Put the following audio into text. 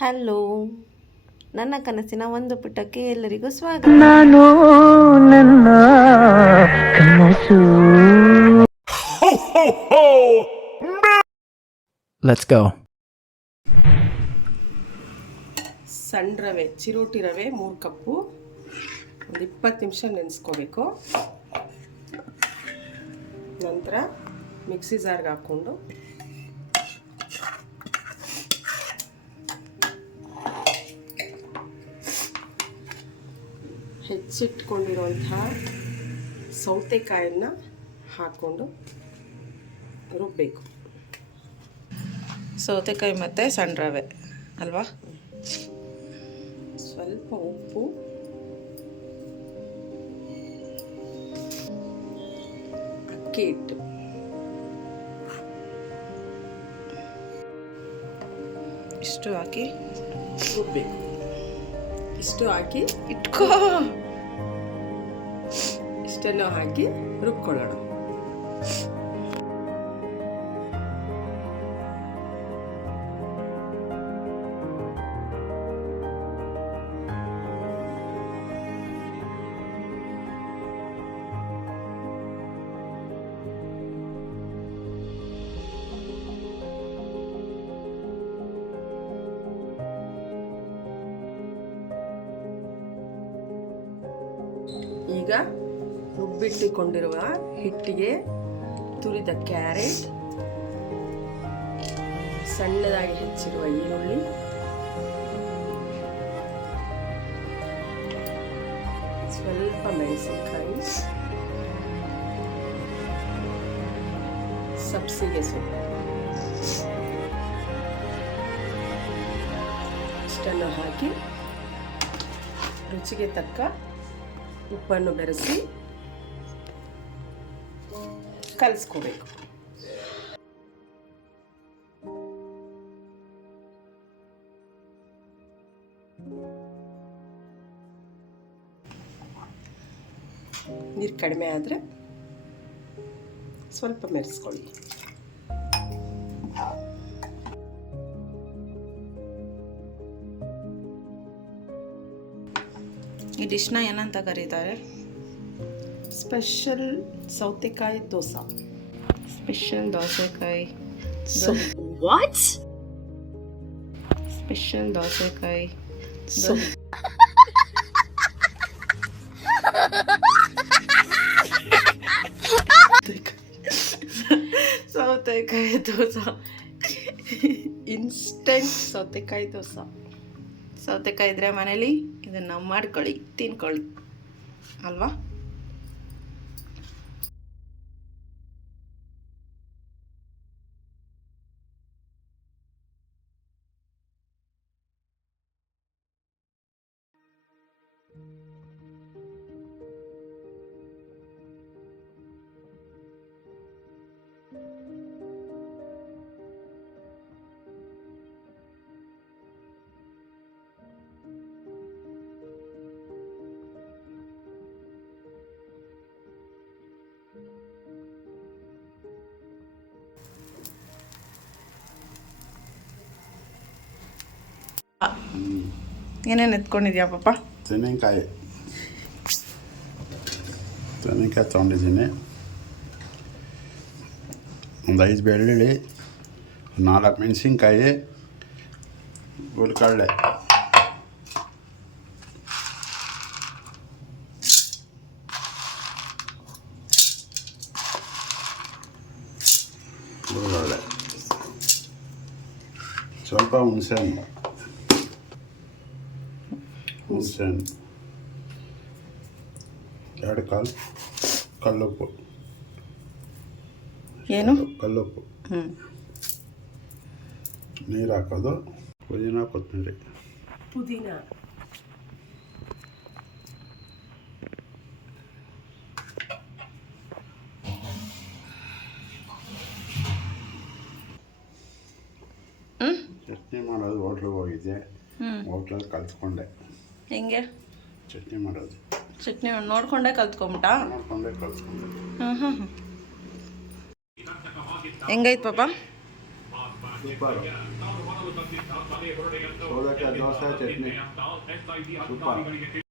Hello, ನನ್ನ ಕನಸಿನ ಒಂದು ಪುಟಕ್ಕೆ ಎಲ್ಲರಿಗೂ ಸ್ವಾಗತ. ನಾನು ನನ್ನ ಕನಸು. Let's go. ಸಣ್ಣ ರವೆ, ಚಿರೋಟಿ ರವೆ 3 ಕಪ್ಪು, ಒಂದು 20 ನಿಮಿಷ ನೆನೆಸ್ಕೋಬೇಕು. ನಂತರ ಮಿಕ್ಸಿ ಜಾರ್ಗೆ ಹಾಕ್ಕೊಂಡು ಹೆಚ್ಚಿಟ್ಕೊಂಡಿರುವಂತಹ ಸೌತೆಕಾಯನ್ನು ಹಾಕ್ಕೊಂಡು ರುಬ್ಬಬೇಕು. ಸೌತೆಕಾಯಿ ಮತ್ತು ಸಣ್ಣ ರವೆ ಅಲ್ವಾ? ಸ್ವಲ್ಪ ಉಪ್ಪು, ಅಕ್ಕಿ ಹಿಟ್ಟು, ಇಷ್ಟು ಹಾಕಿ ರುಬ್ಬಬೇಕು. ಇಷ್ಟು ಹಾಕಿ ಇಟ್ಕೋ. ಇಷ್ಟನ್ನು ಹಾಕಿ ರುಬ್ಕೊಳ್ಳೋಣ. ಈಗ ರುಬ್ಬಿಟ್ಟುಕೊಂಡಿರುವ ಹಿಟ್ಟಿಗೆ ತುರಿದ ಕ್ಯಾರೆಟ್, ಸಣ್ಣದಾಗಿ ಹೆಚ್ಚಿರುವ ಈರುಳ್ಳಿ, ಸ್ವಲ್ಪ ಮೆಣಸಿನಕಾಯಿ, ಸಬ್ಸಿಗೆ ಸೊಪ್ಪು ಇಷ್ಟನ್ನು ಹಾಕಿ ರುಚಿಗೆ ತಕ್ಕ ಉಪ್ಪನ್ನು ಬೆರೆಸಿ ಕಲಿಸ್ಕೋಬೇಕು. ನೀರು ಕಡಿಮೆ ಆದರೆ ಸ್ವಲ್ಪ ಮೆರೆಸ್ಕೊಳ್ಳಿ. ಈ ಡಿಶ್ನ ಏನಂತ ಕರೀತಾರೆ? ಸ್ಪೆಷಲ್ ಸೌತೆಕಾಯಿ ದೋಸೆ. ಸ್ಪೆಷಲ್ ದೋಸೆಕಾಯಿ. What? ಸ್ಪೆಷಲ್ ದೋಸೆಕಾಯಿ. ಸೌತೆಕಾಯಿ ದೋಸೆ, ಇನ್ಸ್ಟೆಂಟ್ ಸೌತೆಕಾಯಿ ದೋಸೆ. ಸೌತೆಕಾಯಿ ಇದ್ರೆ ಮನೇಲಿ ಇದನ್ನು ಮಾಡ್ಕೊಳ್ಳಿ, ತಿನ್ಕೊಳ್ಳಿ ಅಲ್ವಾ? ಏನೇನು ಎತ್ಕೊಂಡಿದ್ಯಾ ಪಾಪ? ತೆಂಗಿನಕಾಯಿ ತೊಗೊಂಡಿದ್ದೀನಿ, ಒಂದು 5 ಬೆಳ್ಳುಳ್ಳಿ, 4 ಮೆಣಸಿನ್ಕಾಯಿ, ಹುರ್ಗಡ್ಲೆ, ಸ್ವಲ್ಪ ಹುಣಸೆಹಣ್ಣು, ಹುಣಸೆಹಣ್ಣು, 2 ಕಲ್ಲುಪ್ಪು. ಏನು? ಕಲ್ಲುಪ್ಪು. ನೀರು ಹಾಕೋದು, ಪುದೀನ, ಕೊತ್ತಂಬರಿ. ಪುದೀನ, ಚಟ್ನಿ ಮಾಡೋದು ಹೋಟ್ಲಿಗೆ ಹೋಗಿದ್ದೆ, ಹೋಟ್ಲಲ್ಲಿ ಕಲ್ತ್ಕೊಂಡೆ. ಹೆಂಗೆ ಚಟ್ನಿ ಮಾಡೋದು? ಚಟ್ನಿ ನೋಡ್ಕೊಂಡೇ ಕಲ್ತ್ಕೊಂಬಿಟ್ಟಾ? ನೋಡ್ಕೊಂಡೆ ಕಲ್ತ್ಕೊಂಡೆ. ಹೆಂಗೈತೆ ಪಾಪ? ಸೂಪರ್ ಸೌದಕ್ಕೆ ದೋಸೆ ಚಟ್ನಿ ಸೂಪರ್